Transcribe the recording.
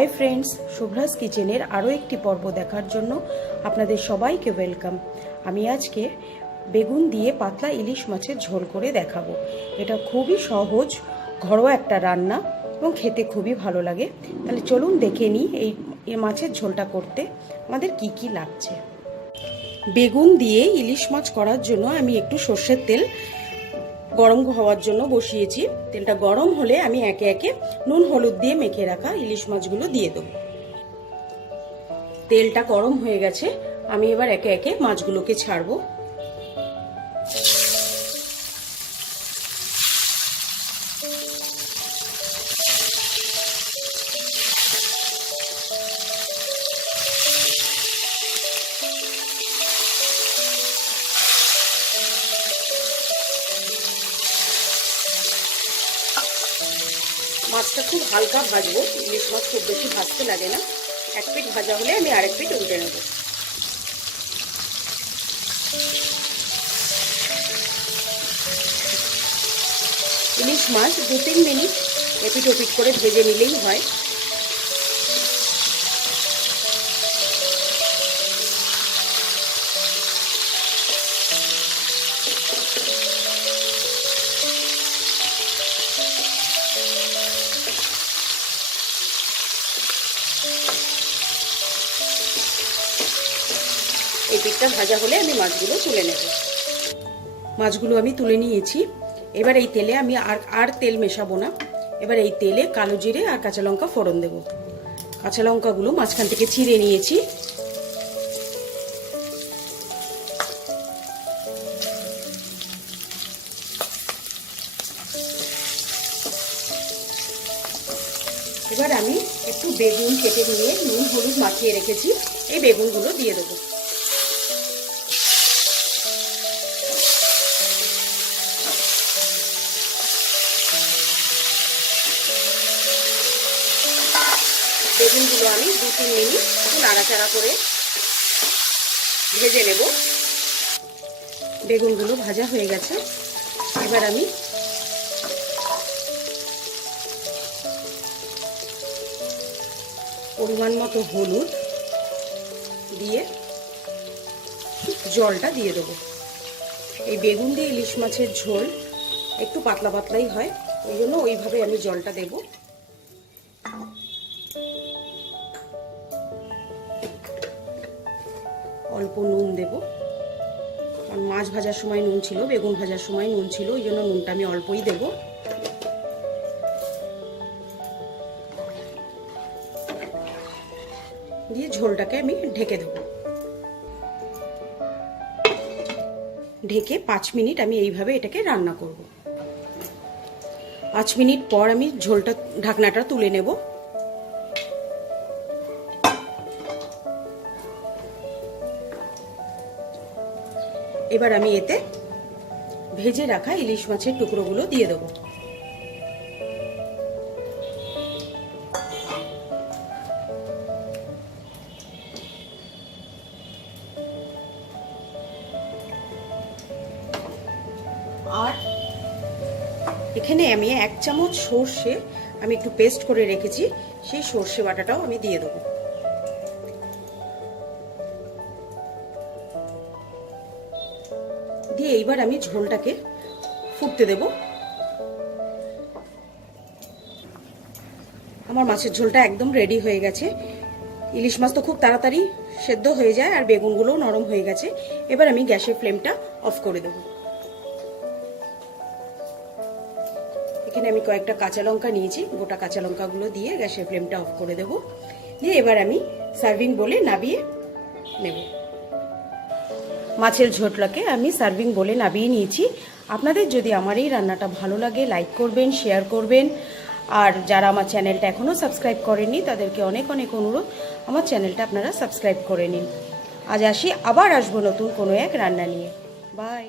Hi friends, শুভ্রাস কিচেনের আরও একটি পর্ব দেখার জন্য আপনাদের সবাইকে ওয়েলকাম। আমি আজকে বেগুন দিয়ে পাতলা ইলিশ মাছের ঝোল করে দেখাবো। এটা খুবই সহজ ঘরোয়া একটা রান্না এবং খেতে খুবই ভালো লাগে। তাহলে চলুন দেখে নিই এই মাছের ঝোলটা করতে আমাদের কি কি লাগছে। বেগুন দিয়ে ইলিশ মাছ করার জন্য আমি একটু সর্ষের তেল গরম হওয়ার জন্য বসিয়েছি। তেলটা গরম হলে আমি একে একে নুন হলুদ দিয়ে মেখে রাখা ইলিশ মাছগুলো দিয়ে দেবো। তেলটা গরম হয়ে গেছে, আমি এবার একে একে মাছগুলোকে ছাড়বো। মাছটা খুব হালকা ভাজবো, ইলিশ মাছ খুব বেশি ভাজতে লাগে না। এক পিঠ ভাজা হলে আমি আরেক পিঠ উল্টে নেব। ইলিশ মাছ 2-3 মিনিট এপিট ওপিট করে ভেজে নিলেই হয়। এই পিঠটা ভাজা হলে আমি মাছগুলো তুলে নেব। মাছগুলো আমি তুলে নিয়েছি। এবার এই তেলে আমি আর তেল মেশাবো না। এবার এই তেলে কালো জিরে আর কাঁচা লঙ্কা ফোড়ন দেব। কাঁচা লঙ্কাগুলো মাঝখান থেকে চিড়ে নিয়েছি। এবার আমি একটু বেগুন কেটে নিয়ে নুন হলুদ মাখিয়ে রেখেছি, এই বেগুনগুলো দিয়ে দেবো। বেগুনগুলো আমি 2-3 মিনিট নাড়াচাড়া করে ভেজে নেব। বেগুনগুলো ভাজা হয়ে গেছে। এবার আমি পরিমাণ মতো হলুদ দিয়ে জলটা দিয়ে দেবো। এই বেগুন দিয়ে ইলিশ মাছের ঝোল একটু পাতলা পাতলাই হয়, ওই জন্য ওইভাবে আমি জলটা দেব। অল্প নুন দেব, কারণ মাছ ভাজার সময় নুন ছিল, বেগুন ভাজার সময় নুন ছিল, ওই জন্য নুনটা আমি অল্পই দেব। দিয়ে ঝোলটাকে আমি ঢেকে দেব। ঢেকে 5 মিনিট আমি এইভাবে এটাকে রান্না করব। 5 মিনিট পর আমি ঢাকনাটা তুলে নেব। এবার আমি এতে ভেজে রাখা ইলিশ মাছের টুকরোগুলো দিয়ে দেবো। আর এখানে আমি 1 চামচ সর্ষে আমি একটু পেস্ট করে রেখেছি, সেই সর্ষে বাটাটাও আমি দিয়ে দেবো। দিয়ে এইবার আমি ঝোলটাকে ফুটতে দেব। আমার মাছের ঝোলটা একদম রেডি হয়ে গেছে। ইলিশ মাছ তো খুব তাড়াতাড়ি সেদ্ধ হয়ে যায় আর বেগুনগুলোও নরম হয়ে গেছে। এবার আমি গ্যাসের ফ্লেমটা অফ করে দেব। এখানে আমি কয়েকটা কাঁচা লঙ্কা নিয়েছি, গোটা কাঁচা লঙ্কাগুলো দিয়ে গ্যাসের ফ্লেমটা অফ করে দেব। দিয়ে এবার আমি সার্ভিং বলে নামিয়ে নেব। মাছের ঝোলটাকে আমি সার্ভিং বলে নামিয়ে নিয়েছি। আপনাদের যদি আমার এই রান্নাটা ভালো লাগে লাইক করবেন, শেয়ার করবেন। আর যারা আমার চ্যানেলটা এখনও সাবস্ক্রাইব করেননি তাদেরকে অনেক অনেক অনুরোধ, আমার চ্যানেলটা আপনারা সাবস্ক্রাইব করে নিন। আজ আসি, আবার আসবো নতুন কোনো এক রান্না নিয়ে। বাই।